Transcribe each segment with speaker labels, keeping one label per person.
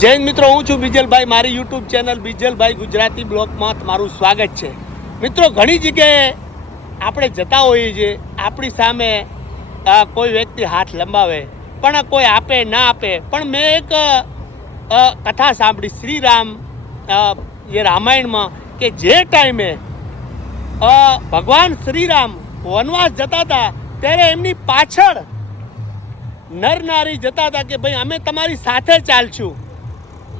Speaker 1: જૈન મિત્રો, હું છું બીજલભાઈ. મારી યુટ્યુબ ચેનલ બીજલભાઈ ગુજરાતી બ્લોગમાં તમારું સ્વાગત છે. મિત્રો, ઘણી જગ્યાએ આપણે જતા હોઈએ છીએ. આપણી સામે કોઈ વ્યક્તિ હાથ લંબાવે, પણ કોઈ આપે, ના આપે. પણ મેં એક કથા સાંભળી શ્રીરામ રામ એ રામાયણમાં કે જે ટાઈમે ભગવાન શ્રીરામ વનવાસ જતા હતા, ત્યારે એમની પાછળ નર નારી જતા હતા કે ભાઈ અમે તમારી સાથે ચાલશું.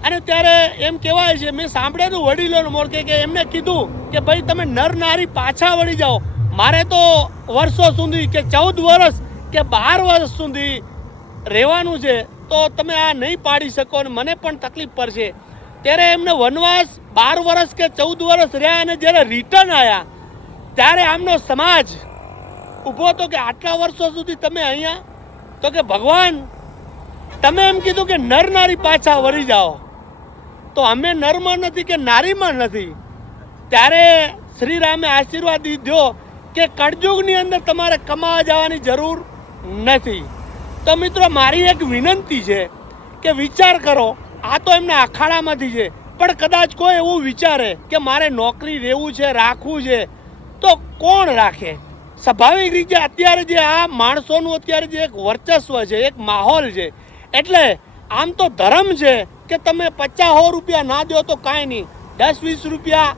Speaker 1: અને ત્યારે એમ કહેવાય છે, મેં સાંભળેલું વડીલોનું મોડકે કે એમને કીધું કે ભાઈ તમે નર નારી પાછા વળી જાઓ. મારે તો વર્ષો સુધી કે ચૌદ વર્ષ કે બાર વર્ષ સુધી રહેવાનું છે, તો તમે આ નહીં પાડી શકો અને મને પણ તકલીફ પડશે. ત્યારે એમને વનવાસ બાર વર્ષ કે ચૌદ વર્ષ રહ્યા અને જ્યારે રિટર્ન આવ્યા ત્યારે આમનો સમાજ ઊભો હતો કે આટલા વર્ષો સુધી તમે અહીંયા, તો કે ભગવાન, તમે એમ કીધું કે નર નારી પાછા વળી જાઓ. તો અમે નરમાં નથી કે નારીમાં નથી. ત્યારે શ્રી રામે આશીર્વાદ દીધો કે કળજુગની અંદર તમારે કમાવા જવાની જરૂર નથી. તો મિત્રો, મારી એક વિનંતી છે કે વિચાર કરો, આ તો એમના અખાડામાંથી છે. પણ કદાચ કોઈ એવું વિચારે કે મારે નોકરી રહેવું છે, રાખવું છે, તો કોણ રાખે? સ્વાભાવિક રીતે અત્યારે જે આ માણસોનું અત્યારે જે એક વર્ચસ્વ છે, એક માહોલ છે. એટલે આમ તો ધર્મ છે કે તમે પચાસો રૂપિયા ના દો તો કાંઈ નહીં. દસ, વીસ રૂપિયા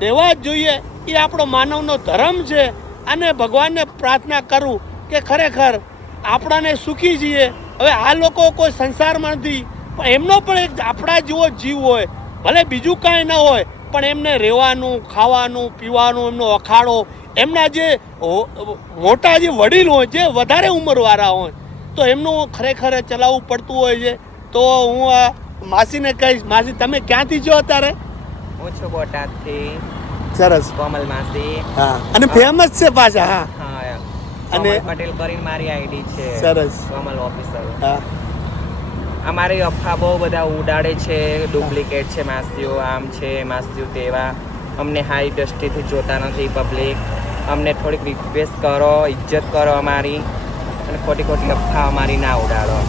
Speaker 1: દેવા જ જોઈએ. એ આપણો માનવનો ધર્મ છે. અને ભગવાનને પ્રાર્થના કરું કે ખરેખર આપણાને સુખી જઈએ હવે આ લોકો કોઈ સંસારમાં નથી. પણ એમનો પણ એક આપણા જેવો જીવ હોય. ભલે બીજું કાંઈ ન હોય, પણ એમને રહેવાનું, ખાવાનું, પીવાનું, એમનો અખાડો એમના જે મોટા જે વડીલ હોય, જે વધારે ઉંમરવાળા હોય, તો એમનું ખરેખર ચલાવવું પડતું હોય છે. તો હું આ માસીને કહીશ માસી તમે ક્યાંથી છો અત્યારે?
Speaker 2: હું છું બોટાદથી.
Speaker 1: સરસ.
Speaker 2: કોમલ માસી.
Speaker 1: હા. અને ફેમસ છે પાછા હા.
Speaker 2: હા
Speaker 1: અને-
Speaker 2: પટેલ કરીને મારી આઈડી છે.
Speaker 1: સરસ.
Speaker 2: કોમલ ઓફિસર
Speaker 1: હા.
Speaker 2: અમારી અફા બહુ બધા ઉડાડે છે ડુપ્લિકેટ છે માસીઓ આમ છે માસીઓ તેવા. અમને હાઈ દ્રષ્ટિથી જોતા નથી પબ્લિક અમને થોડીક રિક્વેસ્ટ કરો ઇજ્જત કરો અમારી. અને ખોટી ખોટી અફા અમારી ના ઉડાડો.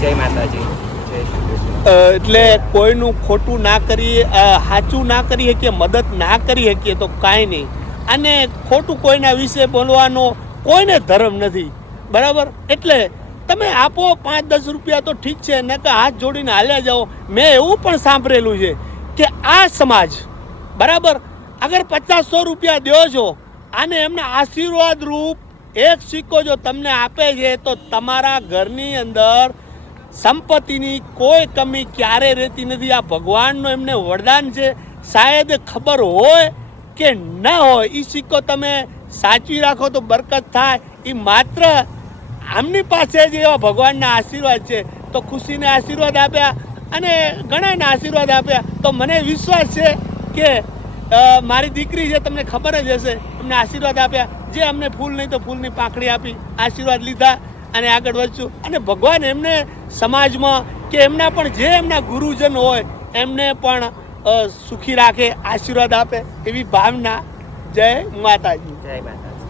Speaker 2: જય માતાજી.
Speaker 1: એટલે કોઈનું ખોટું ના કરીએ સાચું ના કરી શકીએ મદદ ના કરી શકીએ તો કાંઈ નહીં. અને ખોટું કોઈના વિશે બોલવાનો કોઈને ધર્મ નથી. બરાબર? એટલે તમે આપો પાંચ દસ રૂપિયા તો ઠીક છે ને કે હાથ જોડીને હાલ્યા જાઓ. મેં એવું પણ સાંભળેલું છે કે આ સમાજ, બરાબર? અગર પચાસ સો રૂપિયા દો છો અને એમને આશીર્વાદ રૂપ એક સિક્કો જો તમને આપે છે તો તમારા ઘરની અંદર સંપત્તિની કોઈ કમી ક્યારે રહેતી નથી. આ ભગવાનનું એમને વરદાન છે. શાયદ ખબર હોય કે ન હોય એ સિક્કો તમે સાચવી રાખો તો બરકત થાય. એ માત્ર આમની પાસે જ એવા ભગવાનના આશીર્વાદ છે. તો ખુશીને આશીર્વાદ આપ્યા અને ઘણાને આશીર્વાદ આપ્યા. તો મને વિશ્વાસ છે કે મારી દીકરી છે તમને ખબર જ હશે, એમને આશીર્વાદ આપ્યા. જે અમને ફૂલ નહીં તો ફૂલની પાંખડી આપી આશીર્વાદ લીધા. અને આગળ વધશું. અને ભગવાન એમને સમાજમાં કે એમના પણ જે એમના ગુરુજન હોય એમને પણ સુખી રાખે આશીર્વાદ આપે એવી ભાવના. જય માતાજી.
Speaker 2: જય માતાજી.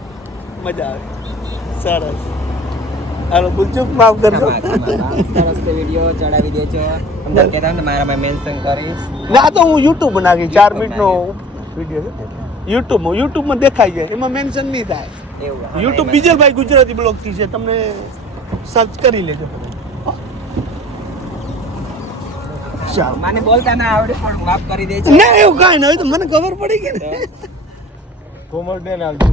Speaker 1: મજા આવે. સરસ. હાલો ભૂલચૂક માફ કરજો.
Speaker 2: સરસ વીડિયો ચડાવી દેજો. અમને કહેતા મારામાં મેન્શન કરીશ.
Speaker 1: ના તો હું યુટ્યુબ નાખી ચાર મિનિટનો વીડિયો યુટ્યુબમાં યુટ્યુબમાં દેખાય છે એમાં મેન્શન નહીં થાય. યુટ્યુબ બીજલભાઈ ગુજરાતી બ્લોગથી છે તમને સર્ચ કરી લેજો.
Speaker 2: મને બોલતા ના આવડે પણ માફ કરી દેજો.
Speaker 1: ના એવું કાંઈ નહીં તો મને ખબર પડી ગઈ ને.
Speaker 3: કોમર ડેન આવજો